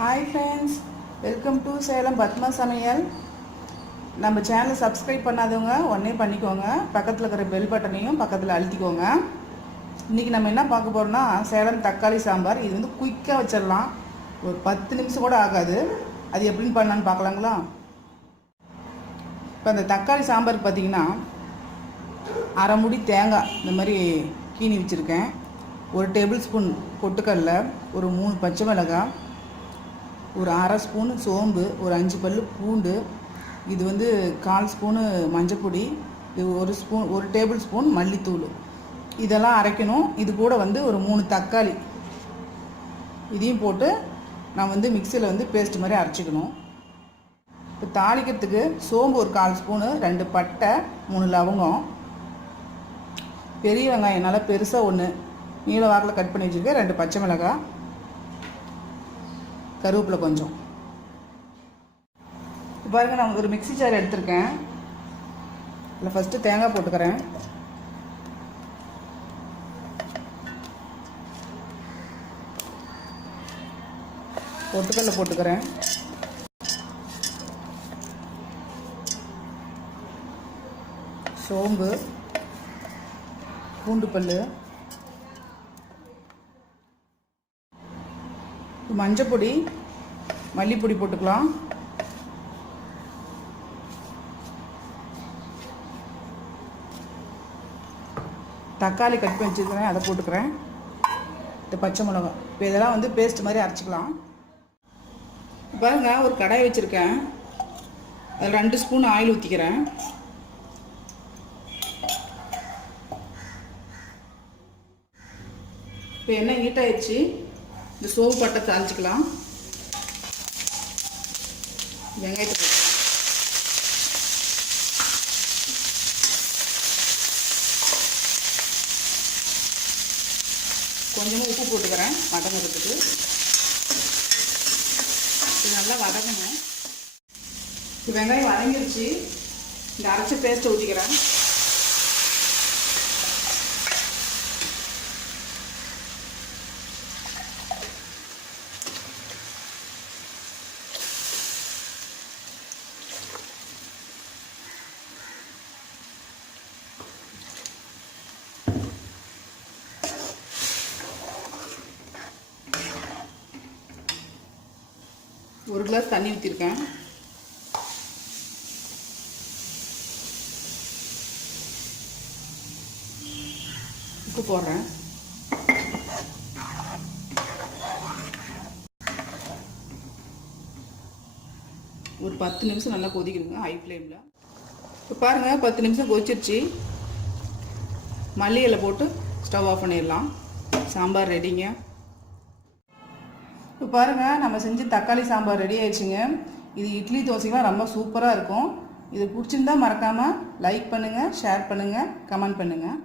Hi friends, welcome to Salem Padma சமையல். நம்ம சேனலை சப்ஸ்கிரைப் பண்ணாதவங்க உடனே பண்ணிக்கோங்க. பக்கத்தில் இருக்கிற பெல் பட்டனையும் பக்கத்தில் அழுத்திக்கோங்க. இன்றைக்கி நம்ம என்ன பார்க்க போகிறோம்னா சேலம் தக்காளி சாம்பார். இது வந்து குயிக்காக வச்சிடலாம், ஒரு 10 நிமிஷம் கூட ஆகாது. அது எப்படின்னு பண்ணலான்னு பார்க்கலாங்களா? இப்போ அந்த தக்காளி சாம்பாருக்கு பார்த்திங்கன்னா அரை முடி தேங்காய் இந்த மாதிரி கீனி வச்சுருக்கேன். 1 டேபிள் ஸ்பூன் பொட்டுக்கடலை, ஒரு 3 பச்சை மிளகாய், ஒரு அரை ஸ்பூனு சோம்பு, ஒரு 5 பல்லு பூண்டு, இது வந்து 1/4 ஸ்பூனு மஞ்சப்பொடி, இது 1 டேபிள் ஸ்பூன் மல்லித்தூள், இதெல்லாம் அரைக்கணும். இது கூட வந்து ஒரு 3 தக்காளி இதையும் போட்டு நான் வந்து மிக்சியில் வந்து பேஸ்ட் மாதிரி அரைச்சிக்கணும். இப்போ தாளிக்கிறதுக்கு சோம்பு ஒரு 1/4 ஸ்பூனு, 2 பட்டை, 3 லவங்கம், பெரிய வெங்காயம் நல்லா பெருசாக 1 நீல வாக்கில் கட் பண்ணி வச்சுருக்கேன், 2 பச்சை மிளகாய், கருவேப்பிலை கொஞ்சம். பாருங்க, நான் ஒரு மிக்ஸி ஜார் எடுத்திருக்கேன். இதில் ஃபஸ்ட்டு தேங்காய் போட்டுக்கிறேன். பொட்டுக்கடலை போட்டுக்கிறேன். சோம்பு, பூண்டு பல்லு, மஞ்சப்பொடி, மல்லிப்பொடி போட்டுக்கலாம். தக்காளி கட் பண்ணி வச்சுருக்கிறேன், அதை போட்டுக்கிறேன். இந்த பச்சை மிளகா, இப்போ இதெல்லாம் வந்து பேஸ்ட் மாதிரி அரைச்சிக்கலாம். பாருங்க, ஒரு கடாய் வச்சுருக்கேன். அதில் 2 ஸ்பூன் ஆயில் ஊற்றிக்கிறேன். இப்போ எண்ணெய் ஹீட் ஆயிடுச்சு. இந்த சோம்பு பட்டை தாளிச்சிக்கலாம். வெங்காயத்தை கொஞ்சமாக உப்பு போட்டுக்கிறேன் வதங்கிறதுக்கு. இது நல்லா வதங்கணும். வெங்காயம் வதங்கிருச்சு. இந்த அரைச்ச பேஸ்ட்டை ஊற்றிக்கிறேன். ஒரு கிளாஸ் தண்ணி ஊற்றிருக்கேன். உப்பு போடுறேன். ஒரு 10 நிமிஷம் நல்லா கொதிக்கணுங்க ஹை ஃப்ளேமில். இப்போ பாருங்கள், 10 நிமிஷம் கொதிச்சிருச்சு. மல்லி இலை போட்டு ஸ்டவ் ஆஃப் பண்ணிடலாம். சாம்பார் ரெடிங்க. இப்போ பாருங்கள், நம்ம செஞ்சு தக்காளி சாம்பார் ரெடி ஆயிடுச்சுங்க. இது இட்லி தோசைலாம் ரொம்ப சூப்பராக இருக்கும். இது பிடிச்சிருந்தா மறக்காமல் லைக் பண்ணுங்கள், ஷேர் பண்ணுங்கள், கமெண்ட் பண்ணுங்கள்.